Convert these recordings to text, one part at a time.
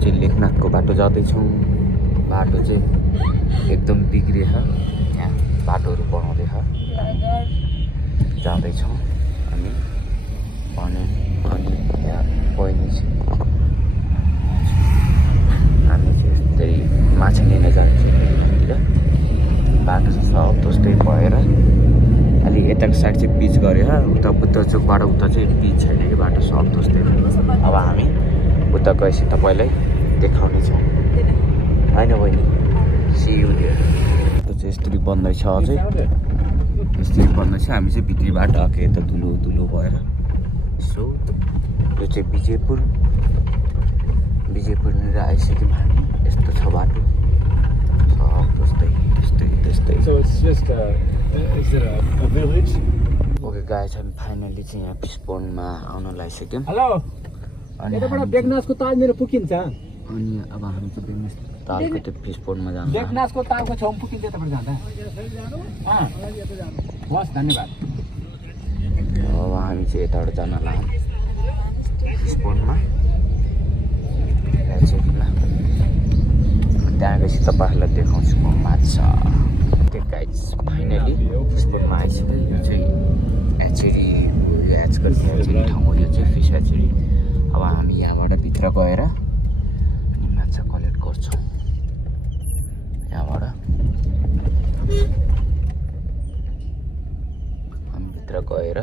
चाहिँ लेखनाथको बाटो जाँदैछौँ। बाटो चाहिँ एकदम बिग्रिएछ, यहाँ बाटोहरू बनाउँदैछ, जाँदैछौँ हामी अनि यहाँ बहिनी चाहिँ हामी चाहिँ यस्तै माछा लिन जान्छौँ। बाटो चाहिँ सब त्यस्तै भएर अलि यताको साइड चाहिँ पिच गऱ्यो, उता बुद्ध चोकबाट उता चाहिँ पिच छैन कि बाटो सब त्यस्तै। अब हामी उता गएपछि तपाईँलाई देखाउनेछौँ होइन बहिनी। See you there. त्यो चाहिँ यस्तरी बन्दैछ, अझै यस्तरी बन्दैछ। हामी चाहिँ भित्री बाटो आएको यता धुलो धुलो भएर। सो यो चाहिँ विजयपुरनिर आइसक्यौँ हामी। यस्तो छ बाटो सब त्यस्तै। So it's just is it a village? Okay guys, हामी फाइनली चाहिँ यहाँ फिस पोन्डमा आउन लागिसक्यौँ। हेलो, अनि यताबाट बेगनासको ताल मेरो पुगिन्छ। अब हामी चाहिँ बेगनास तालको त्यो फिस पोन्डमा जान्छ। बेगनासको तालको छेउमा पुगिन्छ यताबाट जाँदा। हस्, धन्यवाद। अब हामी चाहिँ यताबाट जान लाग्यौँ फिस पोन्डमा, ह्याचेरीमा। त्यहाँ गएपछि तपाईँहरूलाई देखाउँछु म माछा। ओके गाइस, फाइनली फिस पोन्डमा आइसक्यो। यो चाहिँ ह्याचेरी, यो ह्याच गर्ने ह्याचेरी ठाउँ हो। यो चाहिँ फिस ह्याचेरी। अब हामी यहाँबाट भित्र गएर अनि माछा कलेक्ट गर्छौँ यहाँबाट। हामी भित्र गएर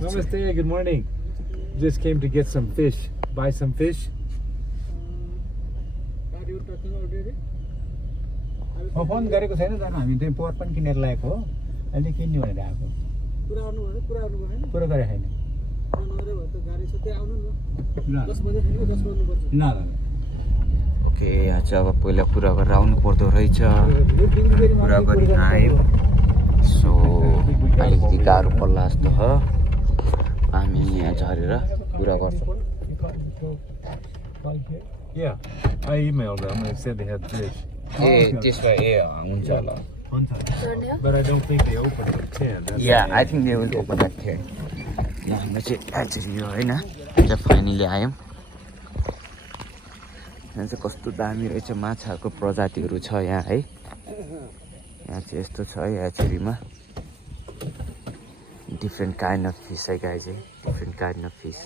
Namaste, good morning. Just came to get some fish, buy some fish. Phone गरेको छैन जानु, हामी त्यही पोहोर पनि किनेर ल्याएको हो, अहिले किन्ने भनेर आएको। कुरा गरे छैन। ल ओके, यहाँ चाहिँ अब पहिला कुरा गरेर आउनु पर्दो रहेछ। कुरा गरेर आयौँ, सो अलिकति गाह्रो पर्ला जस्तो हो। हामी यहाँ झरेर कुरा गर्छौँ। Yeah, I emailed them. They said they had fish. त्यसमा हुन्छ होला। But I don't think they opened at 10. I think they will open at 10। यहाँ हाम्रो चाहिँ ह्याचेरी हो होइन, यहाँ फाइनली आयौँ। यहाँ चाहिँ कस्तो दामी रहेछ, माछाहरूको प्रजातिहरू छ यहाँ है। यहाँ चाहिँ यस्तो छ है ह्याचेरीमा, डिफ्रेन्ट काइन्ड अफ फिस है गाई चाहिँ, डिफ्रेन्ट काइन्ड अफ फिस।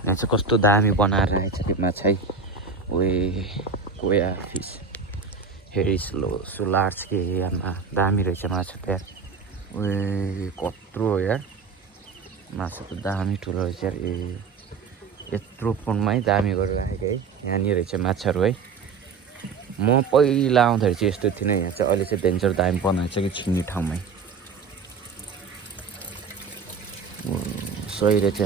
यहाँ चाहिँ कस्तो दामी बनाएर रहेछ त्यो माछा है। कोया फिस हेरी सो लार्ज के यारमा दामी रहेछ माछा त यार। कत्रो हो यार, माछा त दामी ठुलो रहेछ यार। यत्रो फोनमै दामी गरेर राखेको है। यहाँनिर रहेछ माछाहरू है। म पहिला आउँदाखेरि चाहिँ यस्तो थिएन, यहाँ चाहिँ अहिले चाहिँ डेन्जर दामी बनाएको छ कि छिन्ने ठाउँमै। सही रहेछ,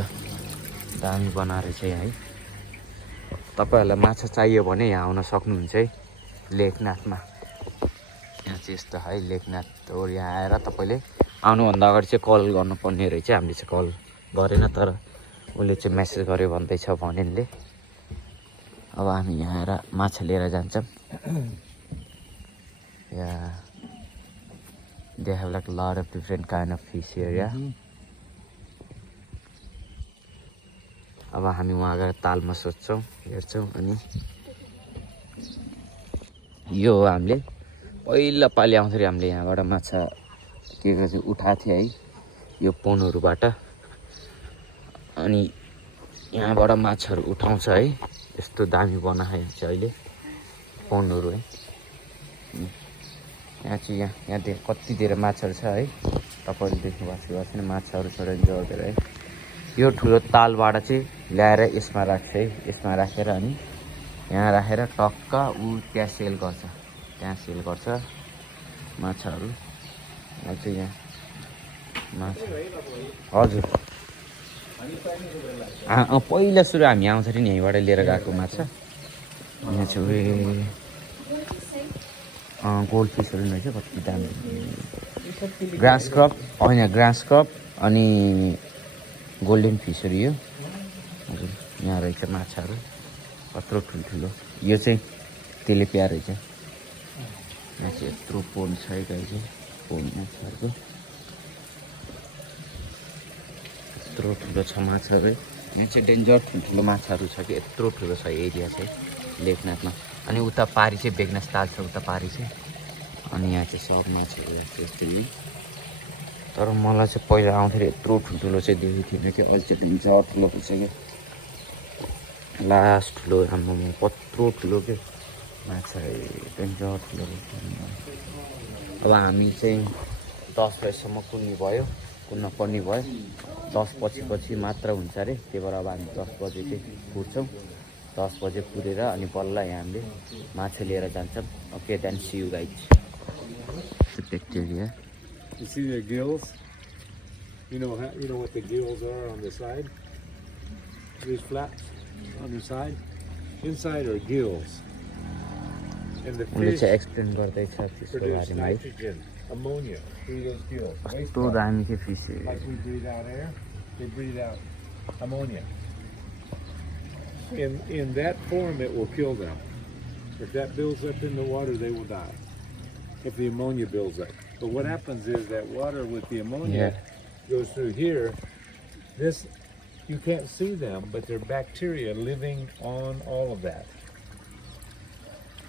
दामी बनाएर चाहिँ यहाँ है। तपाईँहरूलाई माछा चाहियो भने यहाँ आउन सक्नुहुन्छ है लेखनाथमा। यहाँ चाहिँ यस्तो है लेखनाथ हो। यहाँ आएर तपाईँले आउनुभन्दा अगाडि चाहिँ कल गर्नुपर्ने रहेछ। हामीले चाहिँ कल गरेन, तर उसले चाहिँ मेसेज गर्यो भन्दैछ भनेनले। अब हामी यहाँ आएर माछा लिएर जान्छौँ। यहाँ they have like lot of different kind of fish here या। अब हामी वहाँ गएर तालमा सोध्छौँ, हेर्छौँ। अनि यो हो हामीले पहिला पालि आउँदाखेरि हामीले यहाँबाट माछा के गर्छ उठाएको थियो है, यो पोनहरूबाट। अनि यहाँबाट माछाहरू उठाउँछ है। यस्तो दामी बनाएको छ अहिले पोनहरू है। यहाँ चाहिँ यहाँ कति धेरै माछाहरू छ है। तपाईँले देख्नु भएको छैन, माछाहरू छ जोडेर है। यो ठुलो तालबाट चाहिँ ल्याएर यसमा राख्छ है। यसमा राखेर अनि यहाँ राखेर टक्क त्यहाँ सेल गर्छ माछाहरू। यहाँ चाहिँ यहाँ माछा हजुर पहिला सुरु हामी आउँदाखेरि नि यहीँबाट लिएर गएको माछा। यहाँ चाहिँ गोल्ड फिसहरू रहेछ, कति दामी। ग्रास क्रप होइन, ग्रास क्रप अनि गोल्डन फिसहरू यो। हजुर यहाँ रहेछ माछाहरू कत्रो ठुल्ठुलो। यो चाहिँ तेलेपिया रहेछ। यहाँ चाहिँ यत्रो पोन छ है गाई चाहिँ, पोन माछाहरूको। यत्रो ठुलो छ माछाहरू यहाँ चाहिँ डेन्जर ठुल्ठुलो माछाहरू छ कि यत्रो ठुलो छ एरिया चाहिँ लेखनाथमा अनि उता पारी चाहिँ बेगनास ताल छ उता पारी चाहिँ अनि यहाँ चाहिँ सब माछाहरू यस्तै तर मलाई चाहिँ पहिला आउँदाखेरि यत्रो ठुल्ठुलो चाहिँ देखेको थिएन कि अहिले चाहिँ डेन्जर ठुलो भइसक्यो लास्ट ठुलो आम्मामा कत्रो ठुलो के माछा डेन्जर ठुलो अब हामी चाहिँ 10 बजीसम्म कुद्न पर्ने भयो 10 पछि मात्र हुन्छ अरे त्यही भएर अब हामी 10 बजे चाहिँ कुद्छौँ 10 बजे कुदेर अनि बल्ल हामीले माछा लिएर जान्छौँ okay then see you guys bacteria You see the gills? You know what the gills are on the side? These flaps on the side? Inside are gills. And the उनले fish चाहिँ एक्सप्लेन गर्दैछ त्यसको produce बारेमा है nitrogen, ammonia through those gills. कस्तो Wastewater. दामी के fees Like we breathe out air, they breathe out ammonia. In that form, it will kill them. If that builds up in the water, they will die. If the ammonia builds up. But what happens is that water with the ammonia goes through here. This, you can't see them, but they're bacteria living on all of that.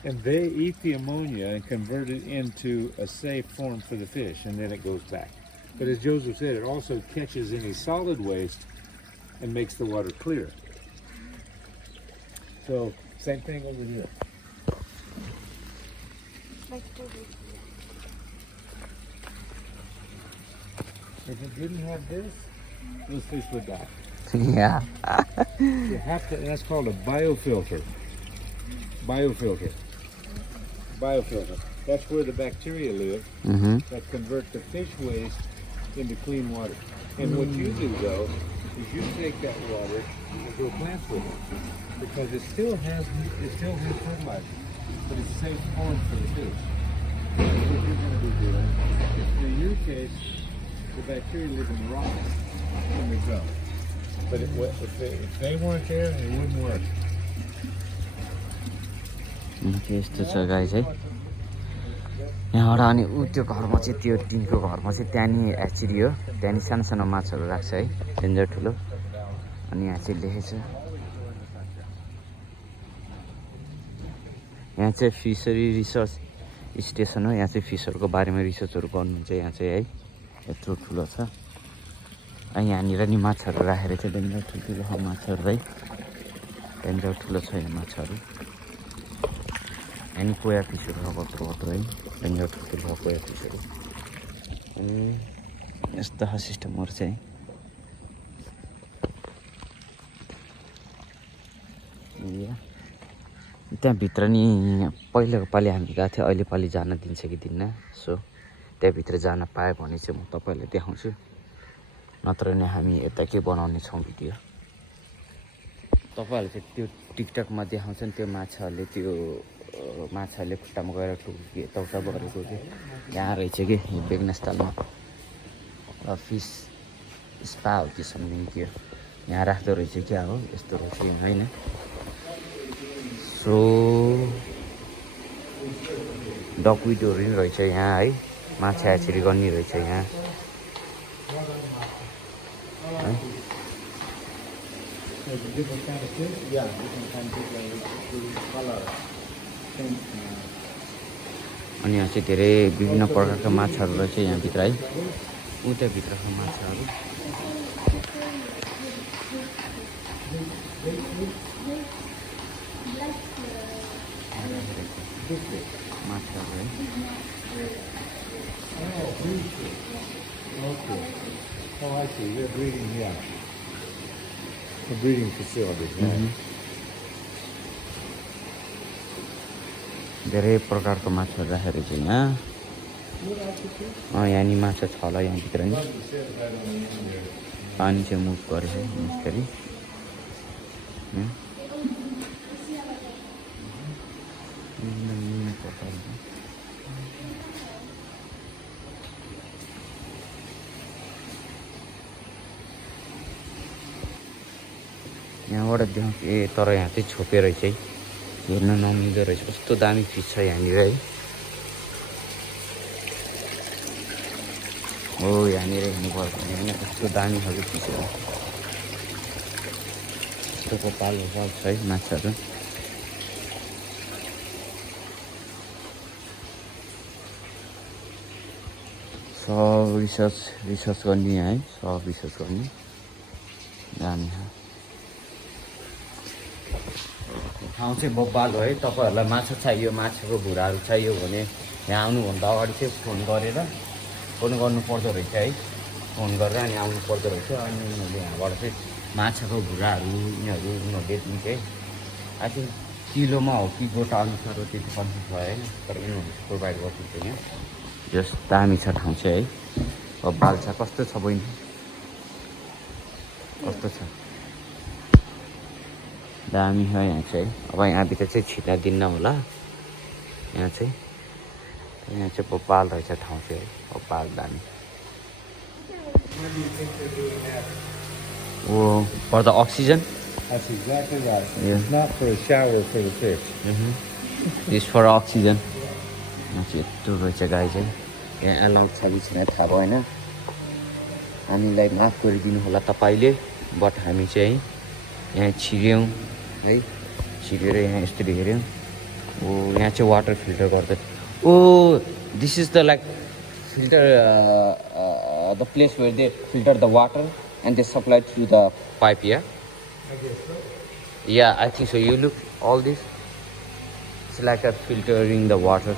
And they eat the ammonia and convert it into a safe form for the fish, and then it goes back. But as Joseph said, it also catches any solid waste and makes the water clear. So, same thing over here. If it didn't have this, those fish would die. Yeah. You have to, and that's called a biofilter. Biofilter. Biofilter. That's where the bacteria live that convert the fish waste into clean water. And what you do though, is you take that water and grow plants with it. Because it still has fertilizer, but it's safe form for the fish. That's what you're going to be doing. In your case, the bacteria live in rocks in the ground. But if they weren't there, it wouldn't work. यस्तो छ गाई चाहिँ यहाँबाट अनि ऊ त्यो घरमा चाहिँ त्यो टिनको घरमा चाहिँ त्यहाँनि एचडी हो त्यहाँनि सानो सानो माछाहरू राख्छ है डेन्जर ठुलो अनि यहाँ चाहिँ लेखेछ यहाँ चाहिँ फिसरी रिसर्च स्टेसन हो यहाँ चाहिँ फिसहरूको बारेमा रिसर्चहरू गर्नुहुन्छ यहाँ चाहिँ है यत्रो ठुलो छ अनि यहाँनिर नि माछाहरू राखेर चाहिँ डेन्जर ठुल्ठुलो माछाहरू है डेन्जर ठुलो छ यहाँ माछाहरू अनि कोया फिसहरू छ कत्रो कत्रो है डेन्जर ठुल्ठुलो कोया फिसहरू अनि यस्ता सिस्टमहरू चाहिँ त्यहाँभित्र नि पहिलाको पालि हामी गएको थियो अहिले पालि जान दिन्छ कि दिन्न सो त्यहाँभित्र जान पाएँ भने चाहिँ म तपाईँहरूलाई देखाउँछु नत्र नै हामी यता के बनाउने छौँ भिडियो तपाईँहरूले चाहिँ त्यो टिकटकमा देखाउँछन् त्यो माछाहरूले खुट्टामा गएर टुक्की यताउता गरेको चाहिँ यहाँ रहेछ कि बेगनास्थलमा फिस स्पा हो कि समथिङ के यहाँ राख्दो रहेछ क्या हो यस्तो रहेछ होइन सो डकविटोहरू नि रहेछ यहाँ है माछा एचरी गर्ने रहेछ यहाँ है अनि यहाँ चाहिँ धेरै विभिन्न प्रकारका माछाहरू रहेछ यहाँभित्र है उताभित्रको माछाहरू माछाहरू है Oh, I see. They're breeding here. A breeding facility. धेरै प्रकारको माछाहरू राखेर चाहिँ यहाँ यहाँ नि माछा छ होला यहाँभित्र नि पानी चाहिँ मुभ गरेछ बिस्तारै यहाँबाट देखाउँछु तर यहाँ चाहिँ छोपेर चाहिँ हेर्न नमिल्दो रहेछ कस्तो दामी फिस छ यहाँनिर है हो यहाँनिर हेर्नुभयो भने होइन कस्तो दामी खालको फिसहरू यस्तोको पालो छ है माछाहरू सब रिसर्च गर्ने है सब रिसर्च गर्ने दामी ठाउँ चाहिँ बब्बाल हो है तपाईँहरूलाई माछा चाहियो माछाको भुराहरू चाहियो भने यहाँ आउनुभन्दा अगाडि चाहिँ फोन गरेर फोन गर्नु पर्दो रहेछ है फोन गरेर अनि आउनु पर्दो रहेछ अनि उनीहरूले यहाँबाट चाहिँ माछाको भुराहरू उनीहरूले दिन्छ है आई थिङ्क किलोमा हो कि गोटा अनुसार हो त्यति कन्फ्युज भयो होइन तर उनीहरूले प्रोभाइड गरिदिन्छ यहाँ जस दामी छ ठाउँ चाहिँ है बब्बाल छ कस्तो छ बहिनी कस्तो छ दामी हो यहाँ चाहिँ अब यहाँभित्र चाहिँ छिर्न दिन्न होला यहाँ चाहिँ बब्बाल रहेछ ठाउँ चाहिँ है बब्बाल दामी ओ for the oxygen That's exactly right. It's not for a shower for the fish. This for oxygen यत्रो रहेछ गाई चाहिँ यहाँ एलाउड छ कि छैन थाहा भएन हामीलाई माफ गरिदिनु होला तपाईँले बट हामी चाहिँ यहाँ छिर्यौँ है छिरेर यहाँ यस्तरी हेऱ्यौँ ओ यहाँ चाहिँ वाटर फिल्टर गर्दै ओ this is the like filter the place where they filter the water and they supply through the pipe या I think so you look all this it's like a filtering the water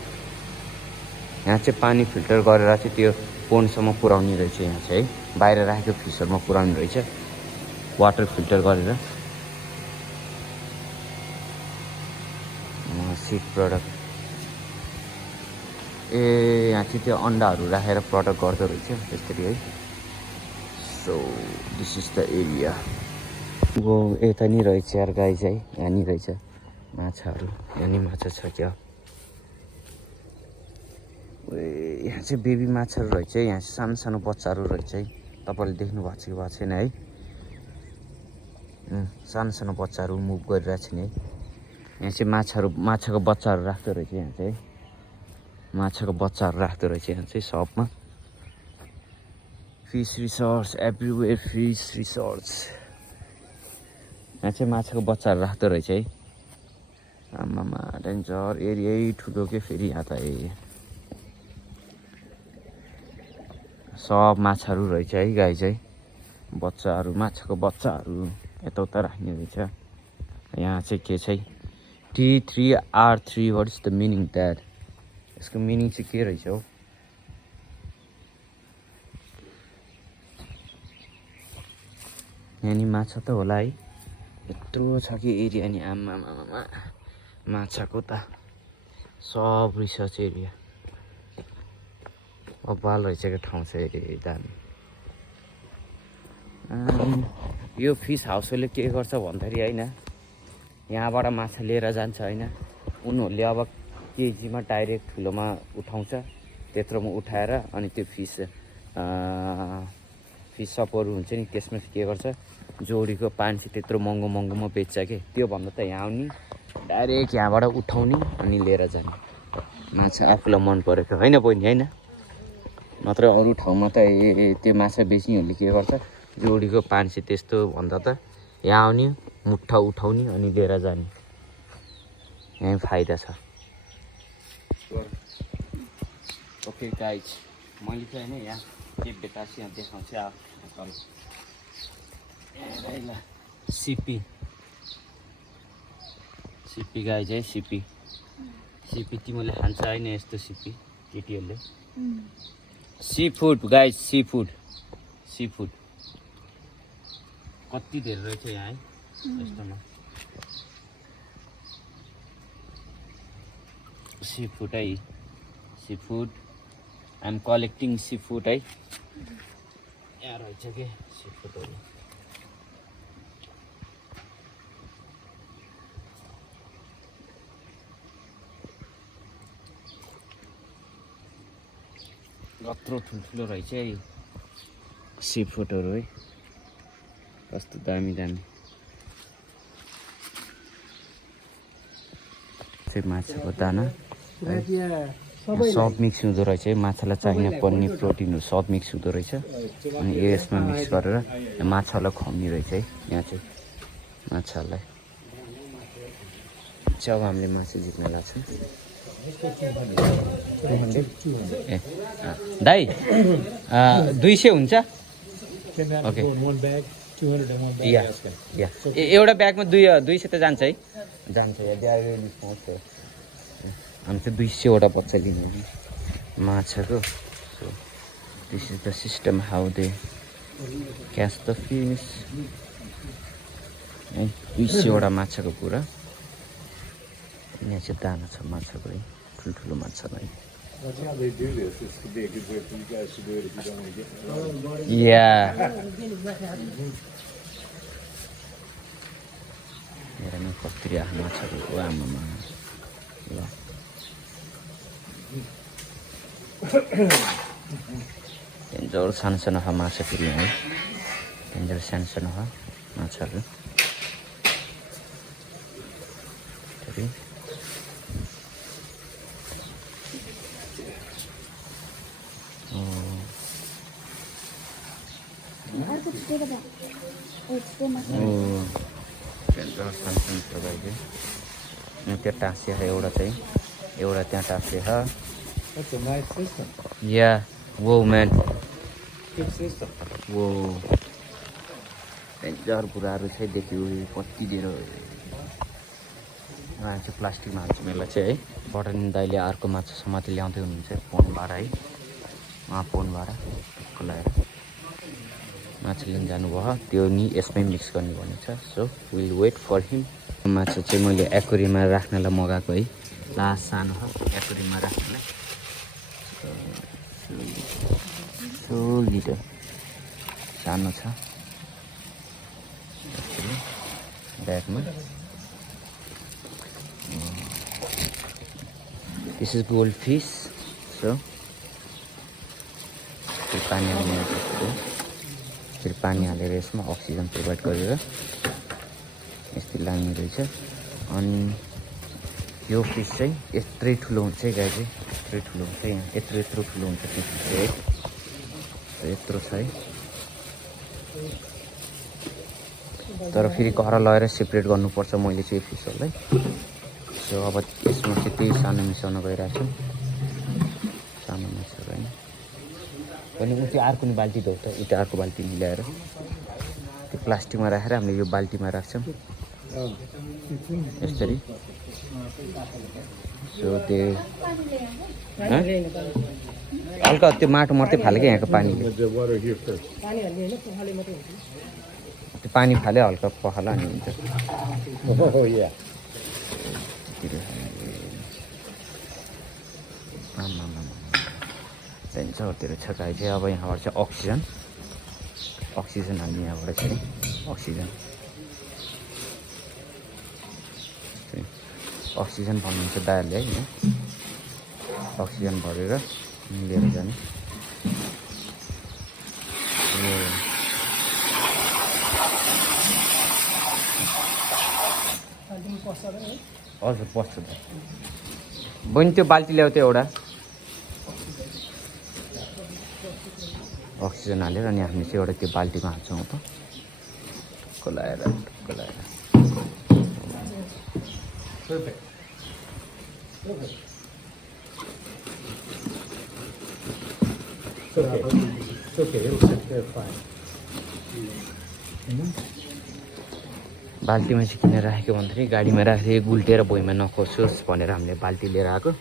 यहाँ चाहिँ पानी filter गरेर चाहिँ त्यो पोन्डसम्म पुर्याउने रहेछ यहाँ चाहिँ है बाहिर राखेको फिसहरूमा पुर्याउने रहेछ वाटर फिल्टर गरेर सिड प्रडक्ट ए यहाँ चाहिँ त्यो अन्डाहरू राखेर प्रडक्ट गर्दो रहेछ त्यसरी है so this is the area वो यता नि रहेछ यार गाई चाहिँ यहाँ नि रहेछ माछाहरू यहाँ नि माछा छ क्या यहाँ चाहिँ बेबी माछाहरू रहेछ यहाँ चाहिँ सानो सानो बच्चाहरू रहेछ है तपाईँले देख्नु भएको छ कि भएको छैन है सानो सानो बच्चाहरू मुभ गरिरहेको छ नि है यहाँ चाहिँ माछाको बच्चाहरू राख्दो रहेछ यहाँ चाहिँ माछाको बच्चाहरू राख्दो रहेछ यहाँ चाहिँ सबमा fish research everywhere fish research यहाँ चाहिँ माछाको बच्चाहरू राख्दो रहेछ है आमामा डेन्जर एरिया ठुलो के फेरि यहाँ त ए सब माछाहरू रहेछ है गाई चाहिँ बच्चाहरू माछाको बच्चाहरू यताउता राख्ने रहेछ यहाँ चाहिँ के चाहिँ T3R3 what is the meaning that यसको मिनिङ चाहिँ के रहेछ हौ यहाँ नि माछा त होला है यत्रो छ कि एरिया नि आमामा माछाको त सब रिसर्च एरिया बब्बाल रहेछ क्या ठाउँ चाहिँ दामी यो फिस हाउसले के गर्छ भन्दाखेरि होइन यहाँबाट माछा लिएर जान्छ होइन उनीहरूले अब केजीमा डाइरेक्ट ठुलोमा उठाउँछ त्यत्रोमा उठाएर अनि त्यो फिस सपहरू हुन्छ नि त्यसमा के गर्छ जोडीको 500 त्यत्रो महँगोमा बेच्छ कि त्योभन्दा त यहाँ आउने डाइरेक्ट यहाँबाट उठाउने अनि लिएर जाने माछा आफूलाई मन परेको होइन बहिनी होइन नत्र अरू ठाउँमा त त्यो माछा बेच्नेहरूले के गर्छ जोडीको 500 त्यस्तो भन्दा त यहाँ आउने मुठा उठाउने अनि लिएर जाने यहाँ फाइदा छ ओके गाइज मैले चाहिँ होइन यहाँ के बेकासी यहाँ देखाउँछु सिपी गाइज है सिपी तिमीले खान्छ होइन यस्तो सिपी केटीहरूले seafood guys seafood कति धेरै रहेछ यहाँ है यस्तोमा सी फुड है seafood I am collecting seafood है यहाँ रहेछ कि सी फुडहरू कत्रो ठुल्ठुलो रहेछ है सी फुडहरू है कस्तो दामी चाहिँ माछाको दाना सब मिक्स हुँदो रहेछ है माछालाई चाहिने पन्ने प्रोटिनहरू सब मिक्स हुँदो रहेछ अनि यसमा मिक्स गरेर माछालाई खुवाउने रहेछ है यहाँ चाहिँ माछालाई चाहिँ अब हामीले माछा जित्न लाग्छौँ ए दाइ 200 हुन्छ ओके या या एउटा ब्यागमा 200 त जान्छ है जान्छ या ब्याग पाउँछ हामी चाहिँ 200 वटा बच्चा लिनु माछाको so this is the system how they catch the fish 200 वटा माछाको कुरा यहाँ चाहिँ दाना छ माछाको है ठुल्ठुलो माछालाई Watch how they do this. This could be a good way for you guys to do it if you don't want to get. हेर्नु कति आफ्नो माछाको आमामा ल डेन्जर सानो सानो माछा फेरि है डेन्जर सानो सानो माछाहरू त्यो टाँसिया एउटा चाहिँ एउटा त्यहाँ टाँसिया That's a nice system. या वो म्यान Good system. वो डेन्जर कुराहरू चाहिँ देख्यो कति धेरै उहाँ चाहिँ प्लास्टिकमा हाल्छु यसलाई चाहिँ है बटन दाइले अर्को माछा समाति ल्याउँदै हुनुहुन्छ पोनबाट है उहाँ पोनबाट खुलाएर माछा लिन जानुभयो त्यो नि यसमै मिक्स गर्ने भनेको छ so will wait for him माछा चाहिँ मैले एक्वेरियममा राख्नलाई मगाएको है लास्ट सानो एक्वेरियममा राख्नलाई सो लिटर सानो छ ब्यागमा this is gold fish so त्यो पानी हाल्ने फेरि पानी हालेर यसमा अक्सिजन प्रोभाइड गरेर यस्तै लाग्ने रहेछ अनि यो फिस चाहिँ यत्रै ठुलो हुन्छ है गाई चाहिँ यत्रै ठुलो हुन्छ यहाँ यत्रो ठुलो हुन्छ त्यो फिस चाहिँ है यत्रो छ है तर फेरि घर लगेर सेपरेट गर्नुपर्छ मैले चाहिँ यो फिसहरूलाई सो अब यसमा चाहिँ त्यही सानो मिसाउन गइरहेको छु सानो माछाहरू होइन भने त्यो अर्को नि बाल्टी धो त उता अर्को बाल्टी मिलाएर त्यो प्लास्टिकमा राखेर हामीले यो बाल्टीमा राख्छौँ यसरी सो त्यो हल्का त्यो माटो मात्रै फाल्यो क्या यहाँको पानीले The water here first. त्यो पानी फाल्यो हल्का पखाला अनि हुन्छ Oh yeah. चाहिन्छ छ गाई चाहिँ अब यहाँबाट चाहिँ अक्सिजन हाल्ने यहाँबाट चाहिँ अक्सिजन भन्नुहुन्छ दाइहरूले है अक्सिजन भरेर लिएर जाने हजुर पस्छ त बहिनी त्यो बाल्टी ल्याऊ त एउटा अक्सिजन हालेर अनि हामी चाहिँ एउटा त्यो बाल्टीमा हाल्छौँ त खोलाएर Perfect. It's okay. It'll sit there fine. बाल्टीमा चाहिँ किन राखेको भन्दाखेरि गाडीमा राखेर गुल्टेर भुइँमा नखोसोस् भनेर हामीले बाल्टी लिएर आएको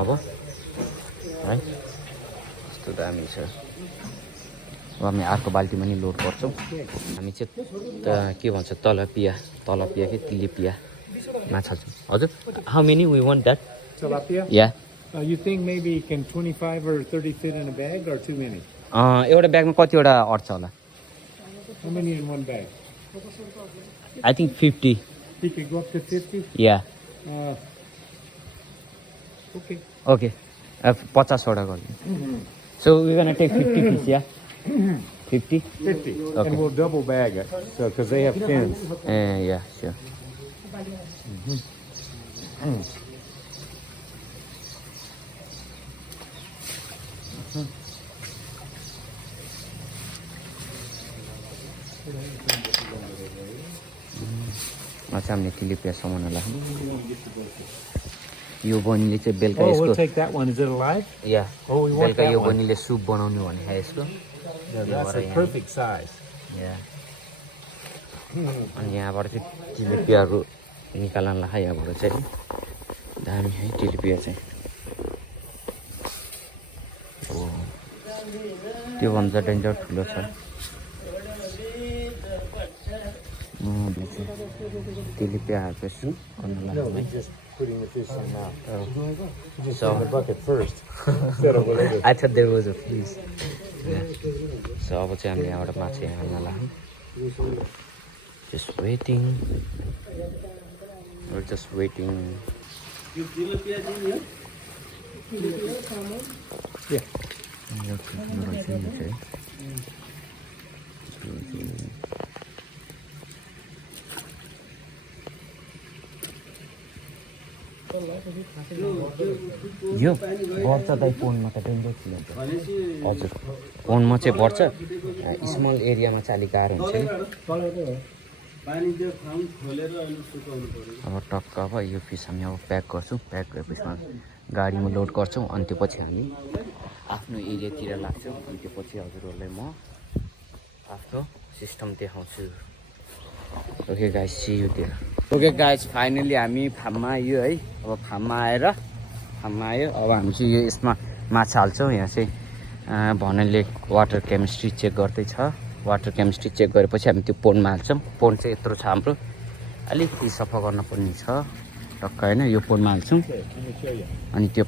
अब है यस्तो दामी छ अब हामी अर्को बाल्टीमा नि लोड गर्छौँ हामी चाहिँ के भन्छ तलपिया कि तिलिपिया माछा छ हजुर how many we want that Tilapia? या You think maybe can 25 or 30 fit in a bag or too many? एउटा ब्यागमा कतिवटा अट्छ होला How many in one bag? I think 50 You could go up to 50? या Okay. ओके 50वटा गर्नु so we gonna take 50 piece या 50 50. Okay. And we'll double bag it so because they have fins. Yeah sure अच्छा हामीले तिलिपिया सामानहरूलाई यो बहिनीले चाहिँ बेलुका Oh, यसको we'll take that one. Is it alive? Yeah Oh, we want बेलुका that यो one. बहिनीले सुप बनाउनु भने यसको Yeah, that's a perfect size. या अनि यहाँबाट चाहिँ तिलिपियाहरू निकाल्नलाई यहाँबाट चाहिँ दामी है तिलिपिया चाहिँ त्योभन्दा डेन्जर ठुलो छ तिलिपियाहरूको सुप गर्नलाई Just putting the fish in now. Just So- in the bucket first. Instead of whatever. I thought there was a fish. So अब चाहिँ हामीले यहाँबाट माछा हाल्न लाग्यौँ Just waiting. We're just waiting. Yeah. यो ठुलो रहेछ नि चाहिँ यो बढ्छ दाइ पोन्डमा त डेन्जर ठुलो हुन्छ हजुर पोन्डमा चाहिँ बढ्छ स्मल एरियामा चाहिँ अलिक गाह्रो हुन्छ नि अब टक्क अब यो फिस हामी अब प्याक गर्छौँ प्याक गरेपछि गाडीमा लोड गर्छौँ अनि त्यो पछि हामी आफ्नो एरियातिर लाग्छौँ अनि त्यो पछि हजुरहरूलाई म आफ्नो सिस्टम देखाउँछु okay guys see you there okay guys finally हामी फार्ममा आयो है अब फार्ममा आयो अब हामी चाहिँ यो यसमा माछा हाल्छौँ यहाँ चाहिँ भन्नेले वाटर केमिस्ट्री चेक गर्दैछ वाटर केमिस्ट्री चेक गरेपछि हामी त्यो पोन्डमा हाल्छौँ पोन्ड चाहिँ यत्रो छ हाम्रो अलिकति सफा गर्न पर्ने छ टक्क होइन यो पोन्डमा हाल्छौँ अनि त्यो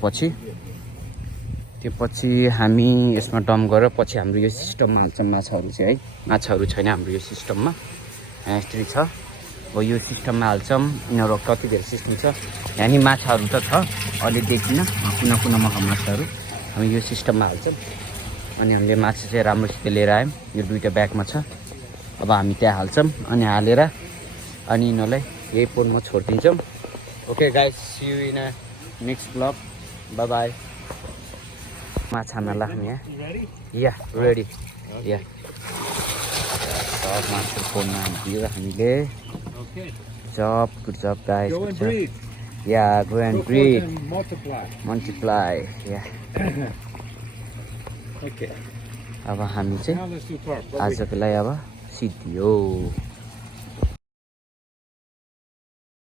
पछि हामी यसमा डम्प गरेर पछि हाम्रो यो सिस्टममा हाल्छौँ माछाहरू चाहिँ है माछाहरू छैन हाम्रो यो सिस्टममा यस्तरी छ अब यो सिस्टममा हाल्छौँ यिनीहरू कति धेरै सिस्टम छ यहाँ माछाहरू त छ अलि देखिनँ कुना कुनामा माछाहरू हामी यो सिस्टममा हाल्छौँ अनि हामीले माछा चाहिँ राम्रोसित लिएर आयौँ यो दुईवटा ब्यागमा छ अब हामी त्यहाँ हाल्छौँ अनि हालेर अनि यिनीहरूलाई यही पोन्डमा छोडिदिन्छौँ okay guys see you in next blog bye bye माछा हाल्न हामी यहाँ या रेडी या सब माछा पोन्डमा हालिदियो हामीले जब गुड जब गाइस Go and breed. या go and breed And multiply. Multiply या Okay. अब हामी चाहिँ Now let's do tarp. आजको लागि अब सिद्धियो